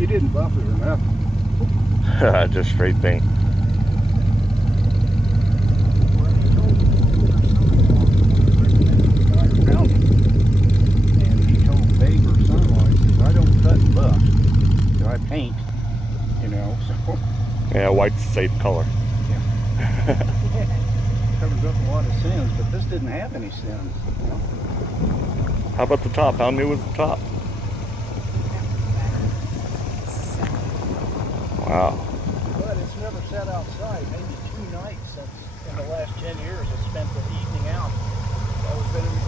He didn't buff it or nothing. Just straight paint. Well, he told me and he told Babe or son-in-law, he says, I don't cut and buff. So I paint, you know, so. Yeah, white's a safe color. Yeah. Covers up a lot of sins, but this didn't have any sins, you know? How about the top? How new was the top? Wow. But it's never sat outside. Maybe 2 nights since in the last 10 years I spent the evening out. It's always been in the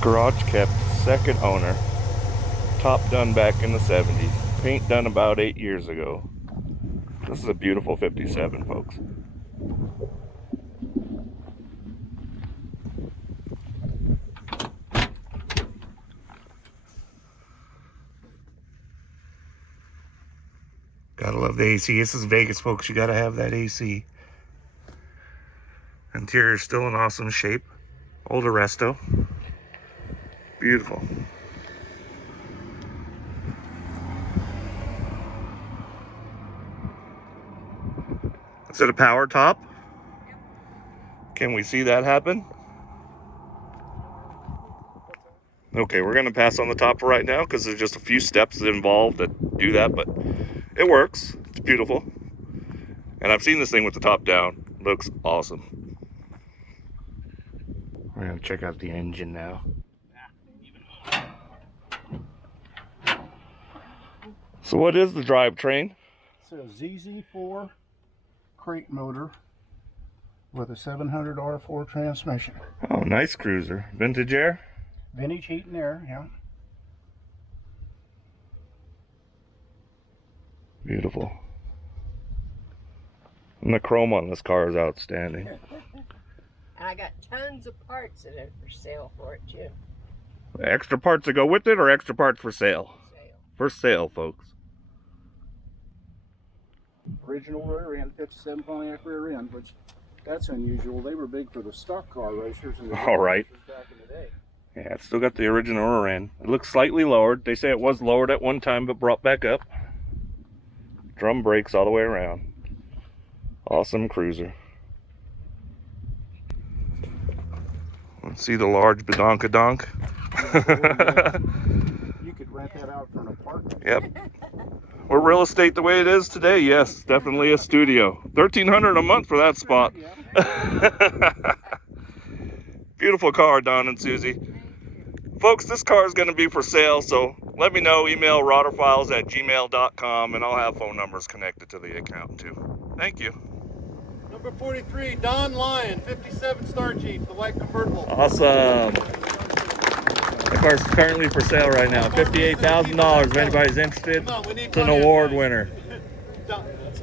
garage. Garage kept, second owner. Top done back in the 70s. Paint done about 8 years ago. This is a beautiful 57, folks. Gotta love the AC. This is Vegas, folks. You gotta have that AC. Interior is still in awesome shape. Old Arresto. Beautiful. Is it a power top? Can we see that happen? Okay, we're gonna pass on the top for right now because there's just a few steps involved that do that, but it works. It's beautiful. And I've seen this thing with the top down. Looks awesome. We're gonna check out the engine now. So what is the drivetrain? It's a ZZ4 crate motor with a 700 R4 transmission. Oh, nice cruiser. Vintage air? Vintage heat and air, yeah. Beautiful. And the chrome on this car is outstanding. And I got tons of parts in it for sale for it too. Extra parts that go with it or extra parts for sale? Sale. For sale, folks. Original rear end, 57 Pontiac rear end, which that's unusual. They were big for the stock car racers and the All right. back in the day. Yeah, it's still got the original rear end. It looks slightly lowered. They say it was lowered at one time but brought back up. Drum brakes all the way around. Awesome cruiser. Let's see the large badonkadonk. You could rent that out for an apartment. Yep. We're real estate the way it is today. Yes, definitely a studio. $1,300 a month for that spot. Beautiful car, Don and Susie. Folks, this car is going to be for sale, so let me know. Email rodderfiles@gmail.com, and I'll have phone numbers connected to the account too. Thank you. Number 43, Don Lyon, 57 StarChief, the white convertible. Awesome. The car's currently for sale right now. $58,000 if anybody's interested. It's an award winner.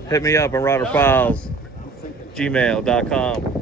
Hit me up at rodderfiles@gmail.com.